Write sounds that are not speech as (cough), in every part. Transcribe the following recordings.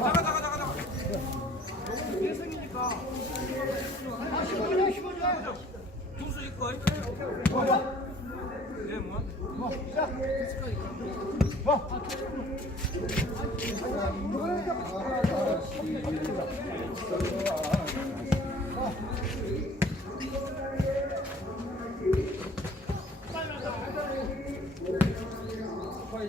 나가 나가 나가 나가. 예 뭐. 아이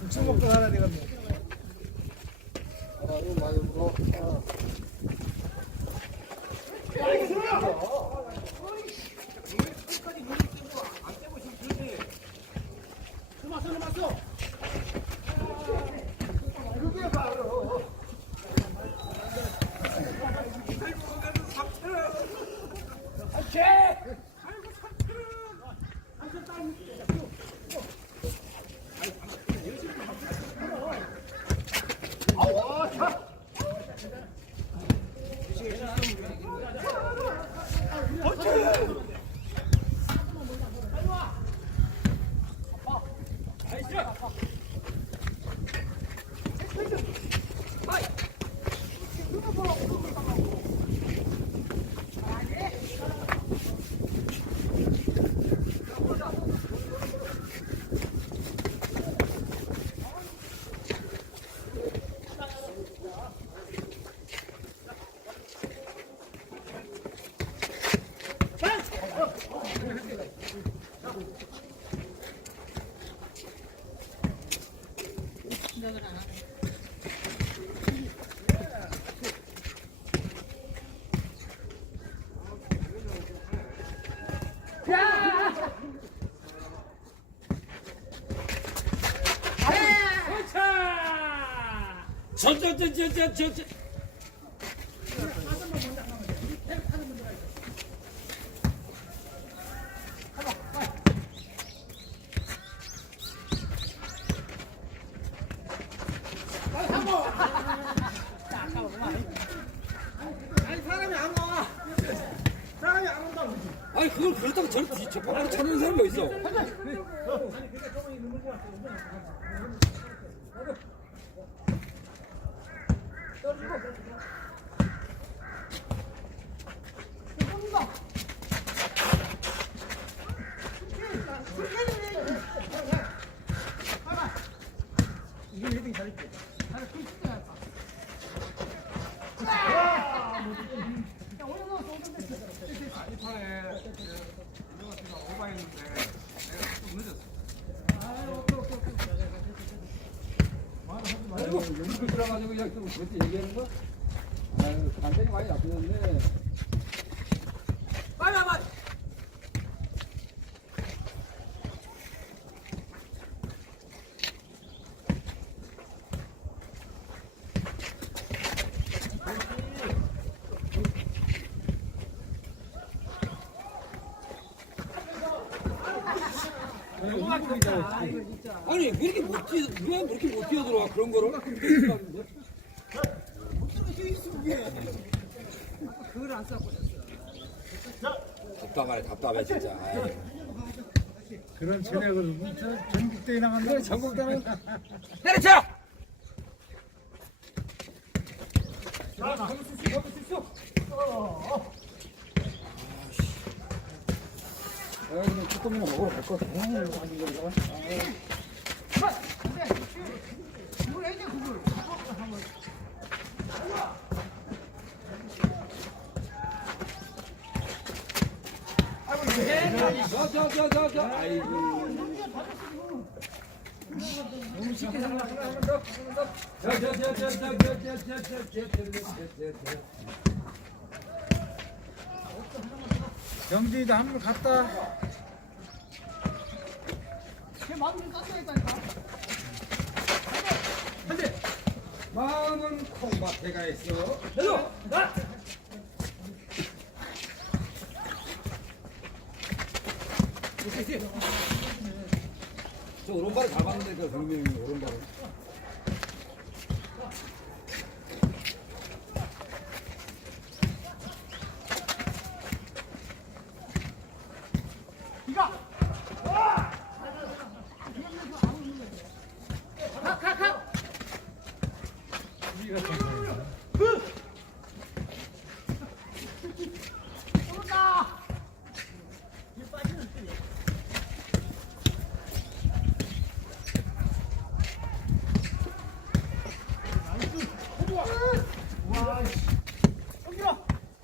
국수 먹고 살아 야 되겠네 저저저저저저 아니 그걸 그렇다고 저렇게 뒤- 저 바로 찾는 사람이 어딨어? 이 판에 이거 제가 오버했는데 내가 좀 늦었어. 아이고 연습 들어가지고 그냥 좀 그렇게 얘기하는 거? 아유 간단히 많이 나쁘는데 빨리 빨리. 아니 왜 이렇게 못 뛰어 왜 이렇게 못 뛰어들어와 그런 거를 그걸 안 쌓고 답답하네 답답해 진짜 아이. 그런 체력을 저 전국대회 나간다. 그래 수 있어. 아, 그냥 쭈꾸미나 먹으러 갈 거. 아, 이거 아닌 거잖아. 자, 자, 자, 자, 자. 아이고. 너무 쉽게 생각하면 한번 더, 한번 더. 자, 자, 자, 자, 자, 자, 자, 자, 자, 자, 자, 자, 자. 경진이도 한번 갔다. 마음은 콩밭에 가 있어. 해줘. 나. 저 오른발을 잡았는데 그 경민이 오른발을.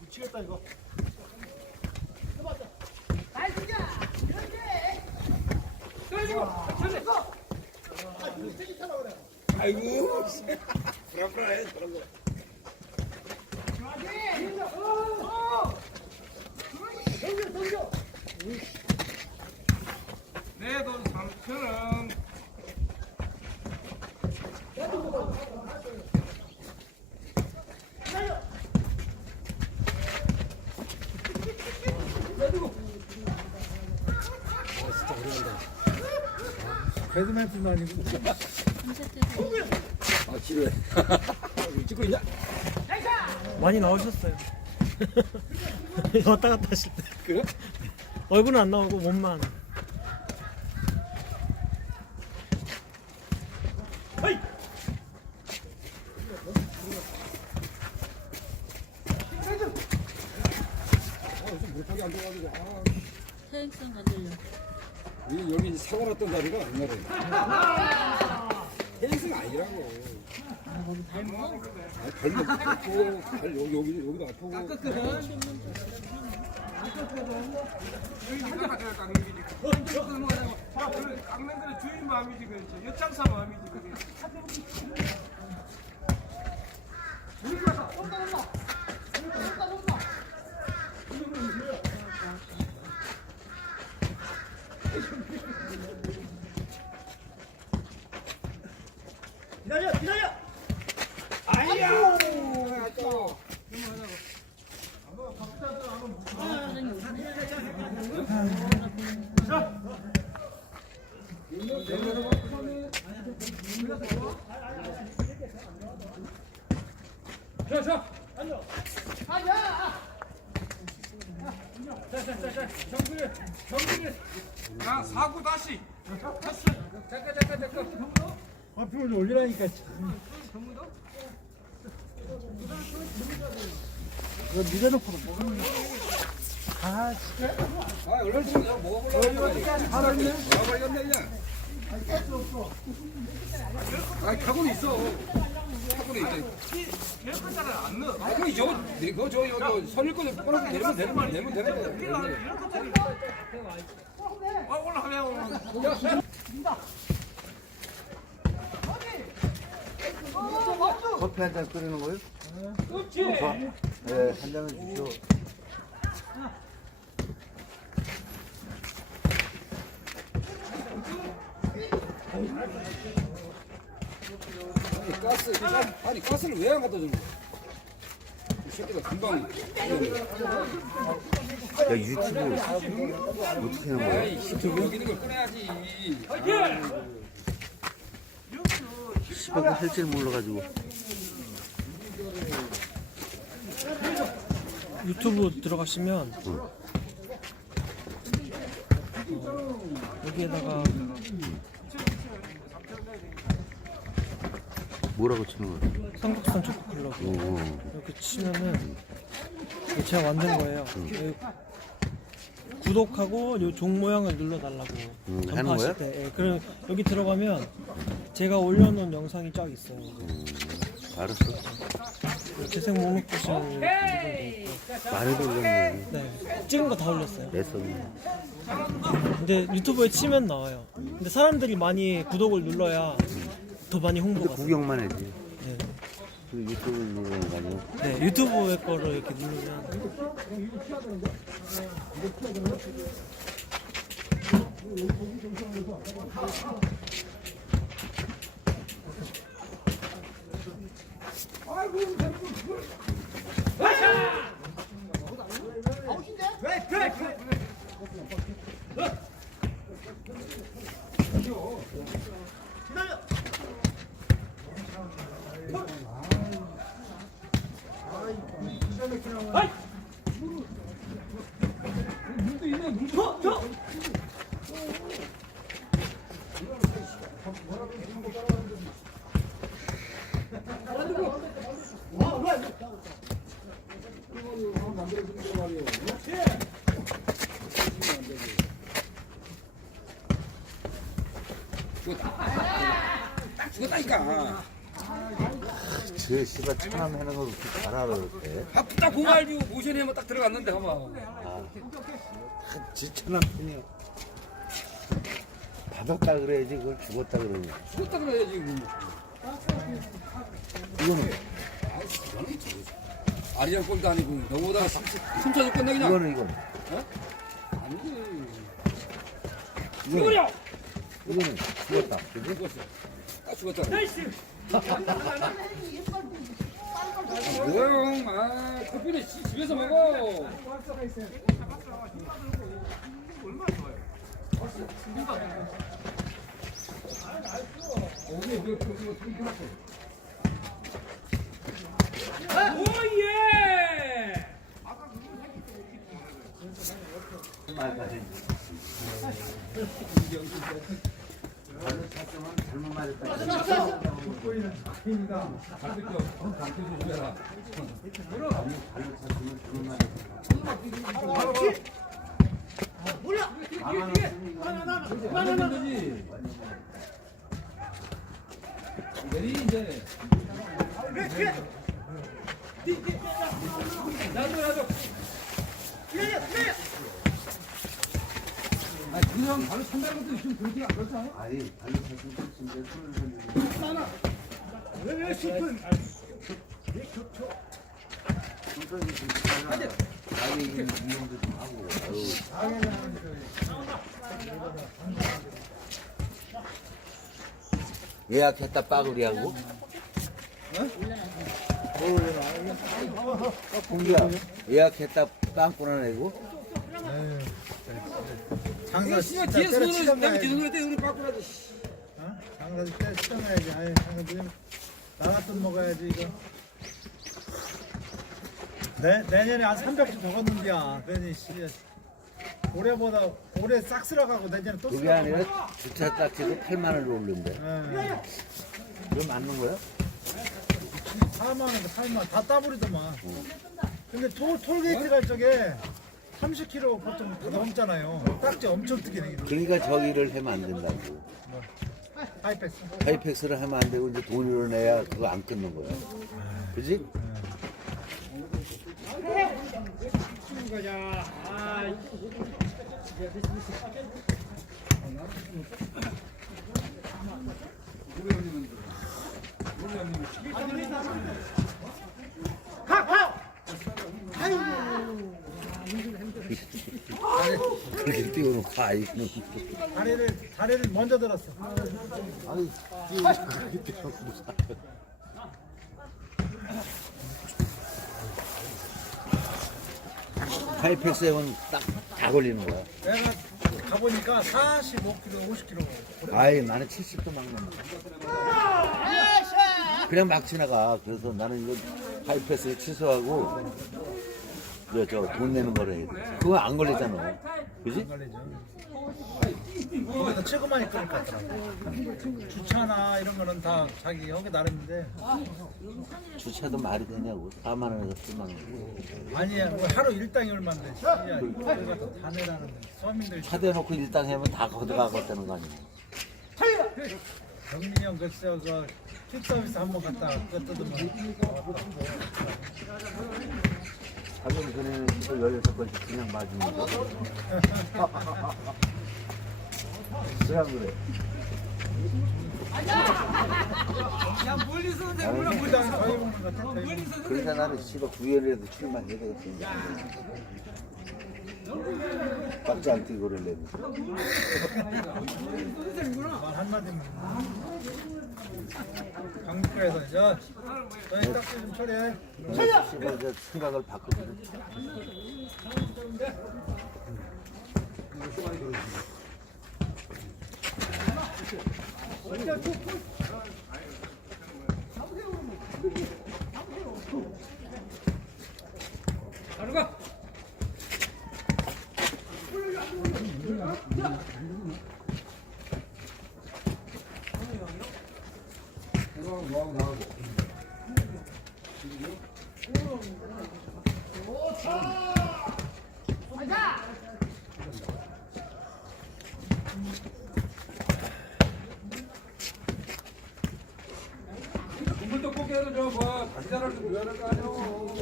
미치겠다 이거. 아이고. 거. 내돈 3천원 배드민턴도 아니고. 아 지루해. (laughs) 찍고 있냐? 많이 나오셨어요. (laughs) 왔다 갔다 하실 때. 그래? 얼굴은 안 나오고 몸만. 다리가 옛날에 헬스 아니라고 아, 발목 아프고 발 여기 여기도 아프고 깎는 거는 주인 마음이지 그렇지 엿장사 마음이지 그게 우리 가서 온다 온다 온다 온다 기다려 기다려 아이야 자자 앉아 가자 자자자자 정근이 정근이 야 사고 다시 잠깐 잠깐 잠깐 앞으로 좀 올리라니까. 이거 밀어놓고 먹으면. 아, 진짜. 아, 얼른 좀 내가 먹어보려고. 하나 있네. 뭐가 걸렸네 그냥. 아, 타고는 있어. 타고는 있대. 별거자를 안 넣어 아, 그 저거 내거 저 여기 선일 거 끊어서 내면 되는 거 내면 되는 거 야. 별거자리 아 올라가면 커피 한 잔 끓이는 거요? 그렇지. 네, 한 잔은 주시오. 아니 가스, 아니 가스를 왜 안 갖다 주는 거야? 이 새끼가 금방. 야, 유튜브 어떻게 하는 거야? 아이 유튜브 여기 있는 걸 꺼내야지. 시방에 할줄 몰라가지고. 유튜브 들어가시면 여기에다가 뭐라고 치는 거야? 삼각선 축구 클럽 오. 이렇게 치면은 이거 제가 만든 거예요. 여기 구독하고 요종 모양을 눌러달라고 음, 하는 전파하실 거야? 때. 예, 그럼 여기 들어가면 제가 올려놓은 영상이 쫙 있어요. 알았어. 재생 목록 보시면 이렇게 돼 있고. 많이 돌렸네. 네, 찍은 거 다 올렸어요. 냈었네. 근데 유튜브에 치면 나와요. 근데 사람들이 많이 구독을 눌러야 더 많이 근데 홍보가 돼요. 구경만 해지. 네. 그 유튜브 누르는 거 아니야? 네, 유튜브의 거를 이렇게 누르면 죽었다 씨가 천함 해는 거 그렇게 잘 알아, 그렇게. 딱 보고 알지. 모션에 한번 딱 들어갔는데 한번. 지 천함 편이야. 받았다 그래야지, 그걸 죽었다 그러는 거야. 죽었다 그래야지. 이거는, 아리랑 골도 아니고 너보다 숨차서 끝내기냐? 이거는, 이거는. 아니지. 이거는, 이거는 죽었다. 그지? 죽었어. 딱 죽었잖아. 나이스. (laughs) 형, 아, 커피는 시- 집에서 먹어. 잘못 찼으면 잘못 맞았다. 내리 이제. 나도 나도. 아, 그냥 바로 찬다는 것도 좀 그렇게 안 그렇지 않아? 아니, 잘못 찼으면 진짜 손을 살리는 아니, 이용도 좀 하고. 아유. 예약했다 빠구리하고. 공기야 예약했다 빵 끊어내고 장사 진짜 뒤에 내가 가야지 뒤에 손을 때 우리 바꾸라지. 어? 장사 때려 치던 가야지 아유 장사 좀 나갔던 먹어야지 이거 내, 내년에 한 300주 적었는데야 괜히 씨 올해보다 올해 싹 쓸어가고 내년에 또 그게 쓸어가고 아니라 주차 딱지도 8만 원을 예. 그럼 맞는 거야? 4만 원, 8만 원 다 따버리더만. 근데 토, 톨게이트 갈 적에 30km 보통 다 넘잖아요. 딱지 엄청 뜨기네. 그러니까 저기를 하면 안 된다고 하이패스. 하이팩스를 하면 안 되고 이제 돈을 내야 그거 안 끊는 거야 그지? 그렇게 띄워놓고 아이는 다리를, 다리를 먼저 들었어. 아니 띄워놓고 띄워놓고 하이팩스 하면 딱다 걸리는 거야 내가 가보니까 45km, 50km. 아이 나는 70도 막 넘어 그냥 막 지나가 그래서 나는 이거 하이패스 취소하고 저돈 내는 돼 그거 안 걸리잖아 그지? 거기다 최고 많이 끌을 것 같더라고. 주차나 이런 거는 다 자기 여기 나름인데 주차도 말이 되냐고 4만 원에서 7만 원. 아니야 뭐 하루 일당이 얼마인데 야 이거 갖다 다 내라는데 서민들 차 대놓고 일당 하면 다 걷어가겠다는 거 아니야? 경민이 형 글쎄 그 퀵서비스 한번 갔다 그거 뜯으면 자기 전에는 저 16번씩 그냥 맞으면 (laughs) 왜안 그래? 야 멀리서 저희 먹는 거. 그러니까 나는 씨가 구현이라도 출만 해야 되겠어. 깍지 안 끼고 그러려면. 말 한마디면 강북구에서 저 저희 딱지 좀 처리해 씨가 저 생각을 바꾸거든. 국물 떡볶이는 저뭐 다시 잘할 줄 줘야 될거 아니오.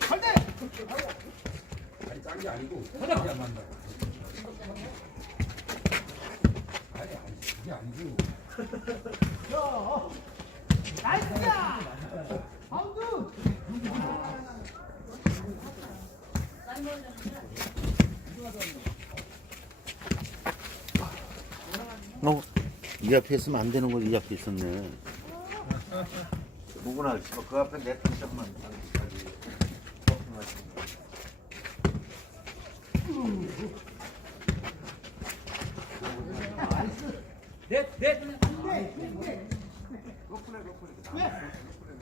갈대. 아니 짠게 아니고 하나 안 맞나. 아니 아니 그게 아니고. 어? 이 앞에 있으면 안 되는 걸 이 앞에 있었네. 누구나 씨발 그 앞에 내 탄짝만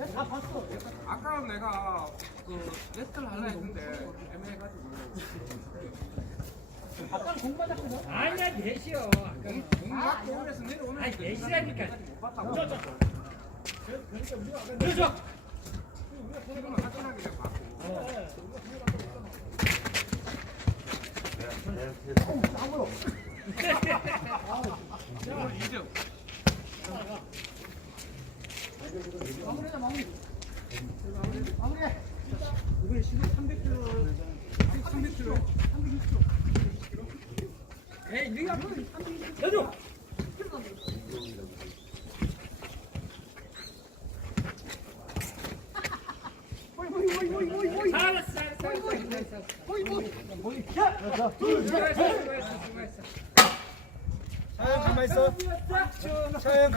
아까 내가 그 레스를 하려 했는데 애매해가지고. 아니야 넷이요. 공 맞고 그래서 내려오는 아니 넷이라니까. 못 봤다고. 그래서 지금은 하전하게 돼 맞고. 오 늘 2점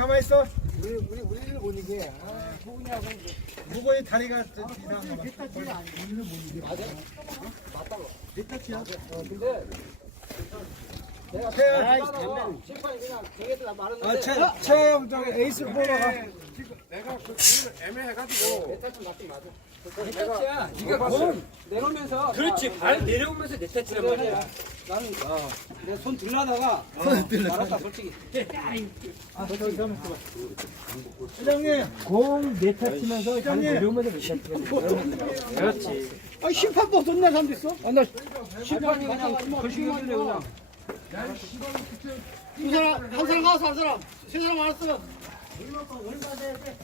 이번에 시속 300km 300km 에이 네가 해줘. 잘했어, 잘했어, 잘했어. 차영 가만 있어 차영 가만 있어 우리 우리 우리를 못 이게 무거이 다리가 저 이상한 거 같아 아, 최, 최영 저기 에이스 보러가 지금 내가 그 애매해가지고. 네가 공. 내려오면서 그렇지. 발 내려오면서 내 터치란 말이야. 나는 내 손 들라다가 손 들려. 알았다 솔직히. 아, 저기 가만 있어봐. 회장님, 형님. 내려오면서 내 터치면 그렇지. 아 심판도 존나 사람 있어 아, 나 심판이 그냥 거시기길래 그냥. 두 사람 한 사람 가서 한 사람 세 사람 알았어 얼마 돼?